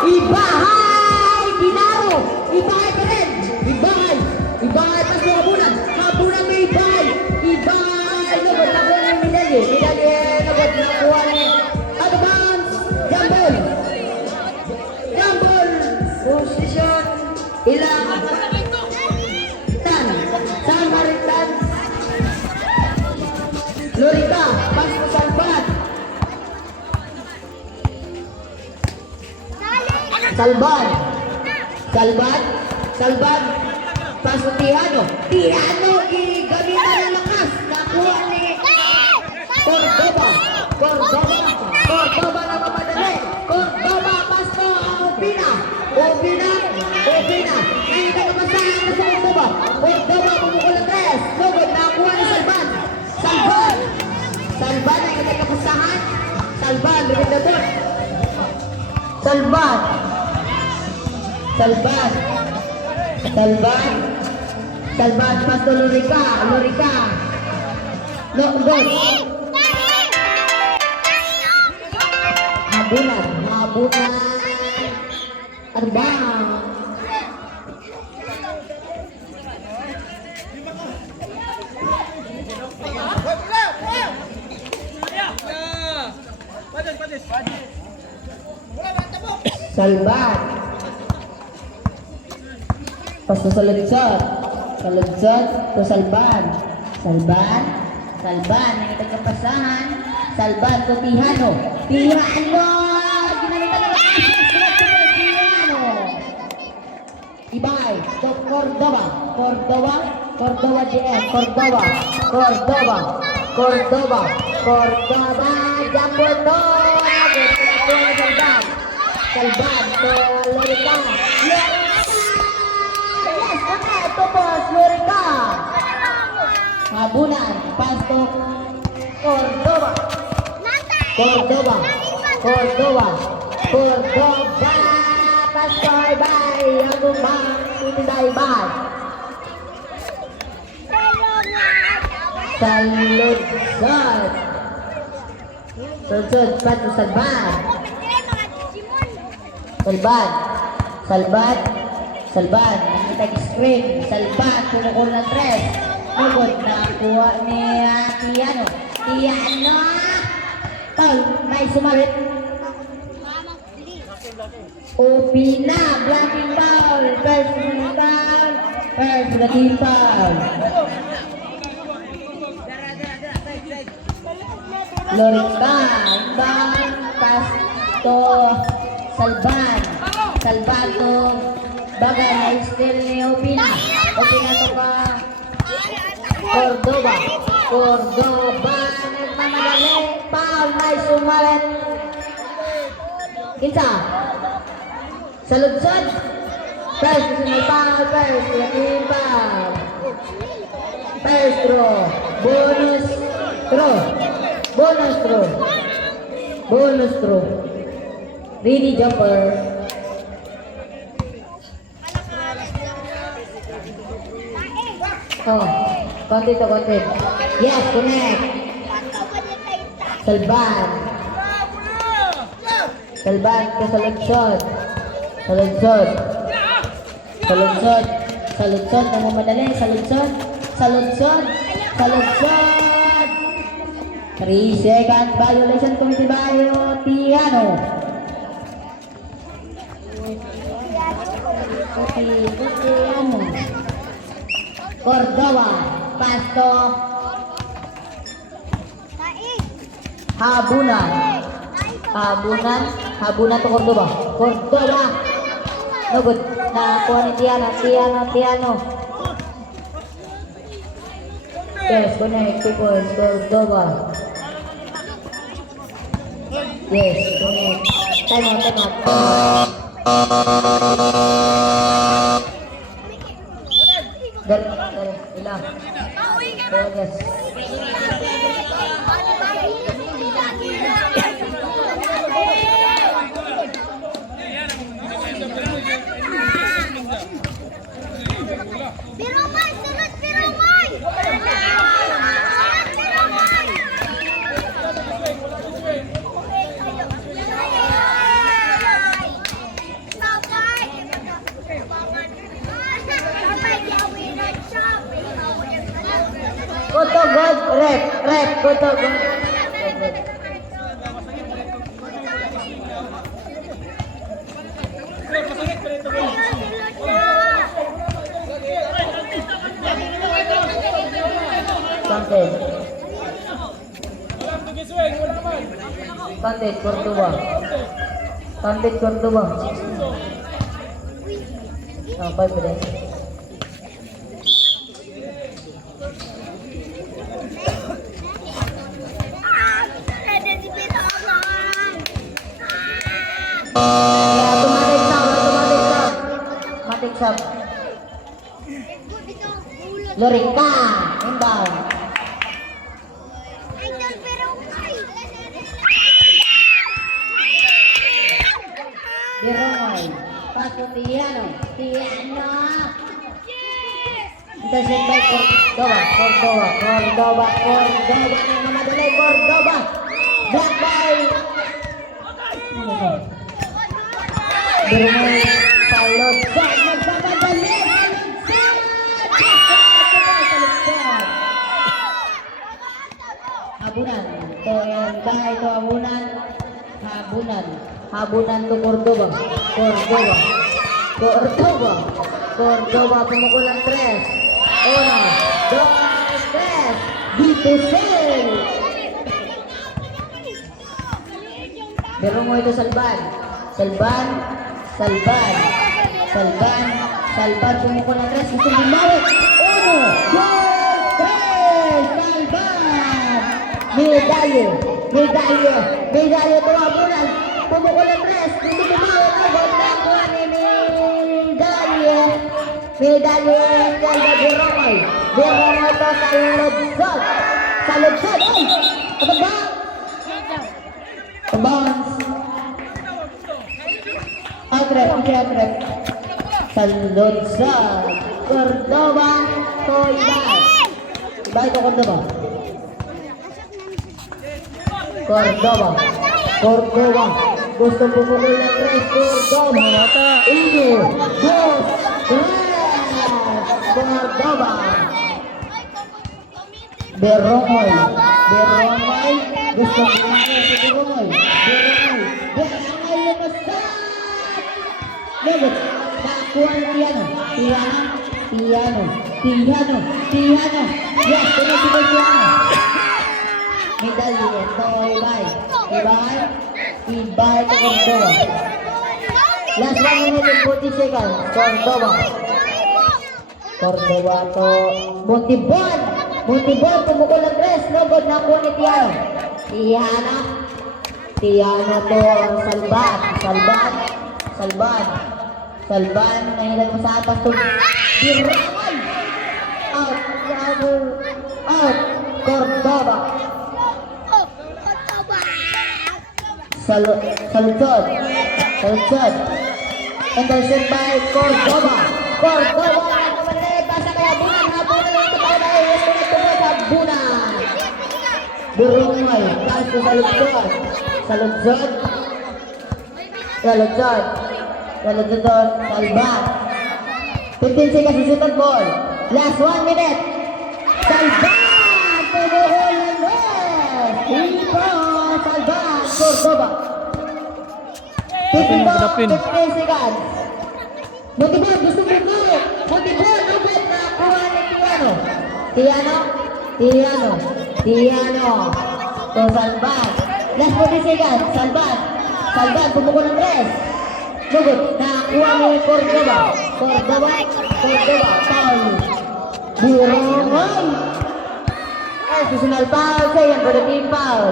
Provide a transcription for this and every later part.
Ibahay! Ginaro! Ibahay pa rin! Ibahay! Ibahay! Pas mo habunan! Habunan mo Ibahay! Ibahay! Nabot na kuha ng medalye! Medalye! Nabot na kuha ni Advance! Jambol! Jambol! Position! Ilang! Tan! Samaritan! Lorita! Pas mo Salbat! Salban! Salban! Salban! Paso Tihano! Tihano! Gamitan ng lakas! Nakuha ni Cordoba! Cordoba! Cordoba na mamadali! Cordoba! Pasto! Opina! Opina! Opina! Nakita ka pasahan na sa Cordoba! Cordoba! Pumukul ang tres! Lugod! Nakuha ni Salban! Salban! Salban! Nakita ka pasahan! Salban! Lugod na doon! Salban! Salban! Salban! Salban! Pasto Lurica! Lurica! No, gol! Habunan! Habunan! Arbang! Salban! Pasto sa lunsod. Sa lunsod to Salban. Salban. Salban. Nakita ka pasahan. Salban to Tihano. Tihano! Ginamit na Tihano. Ibay to Cordoba. Cordoba. Cordoba GM. Cordoba. Cordoba. Cordoba. Cordoba. Jambol to. Salban. Salban to Lorica. Topos, Lorica. Habunan, Pasto, Cordoba. Cordoba, Cordoba, Cordoba. Pasto, Ibay. Agumang, Ibay. Saludsod. Saludsod, Pasto, Salban. Salban. Salban. Salban, nag-screen, Salban, tulukol na tres. Nagod na kuha ni Tiano. Tiano! Paul, may sumalit. Opina, blocking foul. First foul. First blocking foul. Lorica, Bang, Pasto, Salban. Salban to Bagay na still ni Opina. Opina to ka Cordoba. Cordoba nagmamadali. Paul na sumalit. Kinsa? Sa lunsod. First may Paul. First laking Paul. First throw. Bonus throw. Bonus throw. Bonus throw. Ready jumper. Oh, konti to konti. Yes, connect. Salban. Salban to sa lunsod. Sa lunsod. Sa lunsod. Sa lunsod. Namamadali. Sa lunsod. Sa lunsod. Sa lunsod. 3 seconds. Violation committee Bayo. Tiano. Tiano. Cordoba, Pasto, Habunan, Habunan, Habunan to Cordoba, Cordoba, nagod na kuha ni Tiano, Tiano. Yes, connect to Cordoba. Yes, connect. Time out. Ilang. Yes. Rep, good to go. Tandit, Cordoba. Sampai pada. Automatic sub. Lorika, inbound. Biroy, paso Tiano. Intercept by Cordoba. Nang madalay Cordoba. Black by Biroy, Paulot. Nagpapadali. Habunan. Habunan to Cordoba. Cordoba pumukul ng 3. 1, 2, 3. Dito sel. Pero mo ito Salban pumukul ng 3. Gusto bumawit. 1, 2, 3. Salban. Medalyo to Habunan. Pumukul ng 3. Hindi bumawit. Medalyo Salva Biroy to sa lugsod. Bounce. Outrep. Sa lugsod. Cordoba to Ibay to Cordoba. Gusto pumukul ng 3. Cordoba. 1, 2, 3. Cordoba. Biroy. Gusto bumalik si Biroy. Dapat nakuha ng Tiano. Yes, pinagpipag Tiano. Medalyo to Ibay to Cordoba. Last 1 minute and 40 seconds. Cordoba to Montibon pumukul ng 3. No good na po ni Tiano to Salban nahilag mo sa atas to Biroy. Out Cordoba. Saludsod. Intercept by Cordoba. Biroy, paso Saludsod. Salban. 15 seconds to shoot ball. Last 1 minute. Salban! Pumuhol ng red! Salban! Cordoba. 15 seconds. Montibon, gusto mo ko. Montibon, lupit na kuha ni Tiano. To Salban. Last 40 seconds. Salban, pumukul ng 3. Lugod, nakakuha ni Cordoba. Foul. Biroy. Personal foul sa yan, pero team foul.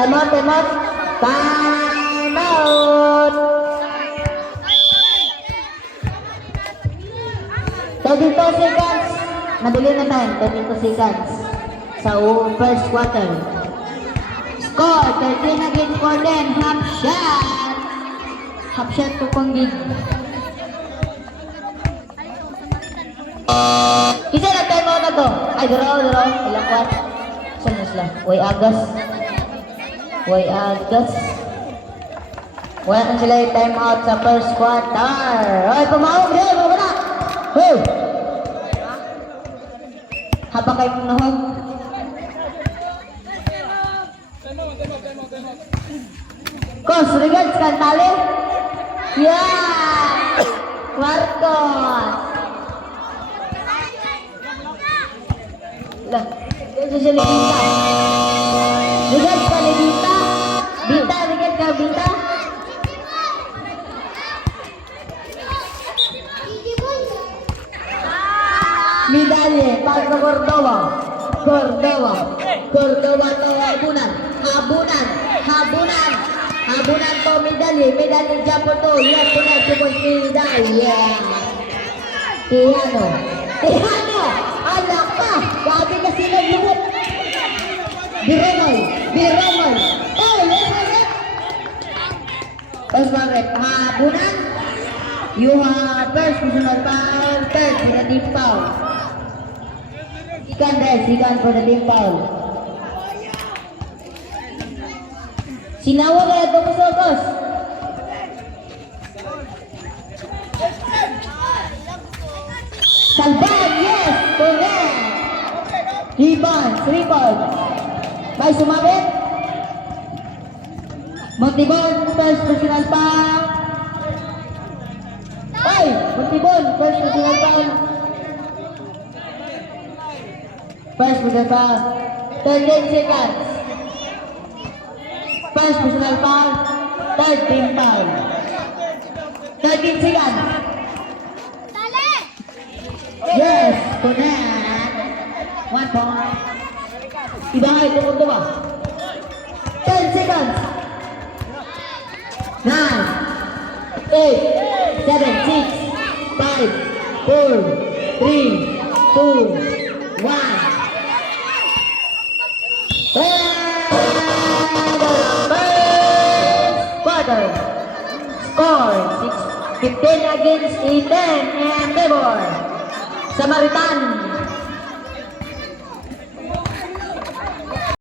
Time out. 32 seconds. Madali na time, 32 seconds. Sa first quarter. Score, 13 against 14. Half shot to Panggig. Isa na time out na to. Ay, draw. Ilang kwat? Saan na sila? Way Agas. Wala na sila yung time out sa first quarter. Ay, pumawag rin. Hey! Mapakay mong nahog. Kos, regards kantale. Yeah! Marcos! Lah, ito siya ni Binta. Regards ka ni Binta. Binta, regards ka Binta. Medalye, para sa Cordova. Cordova. Cordova to habunan. Habunan. Habunan. Habunan to medalye. Medalye dyan po to. Yes, po na. Supos medalye. Tihano. Tihano. Alak ka. Grabe ka sila lumot. Biromal. Biromal. Oh, yes, yes. Tapos bakit? Habunan. You have first personal foul. Third for the team foul. Second for the team foul. Sinawa kaya ito mo Sokos? Salban, yes! Correct! Rebound, 3 points. May sumabit? Montibon, first personal foul. Ay! Montibon, first personal foul. First personal foul. 38 seconds. First personal foul. Third team foul. 13 seconds. Yes! Connect. 1 point. Ibangay, pupunto ba? 10 seconds. 9 8 7 6 5 4 3 2 1 quarter. Score 15 against 10 and Devor. Samaritan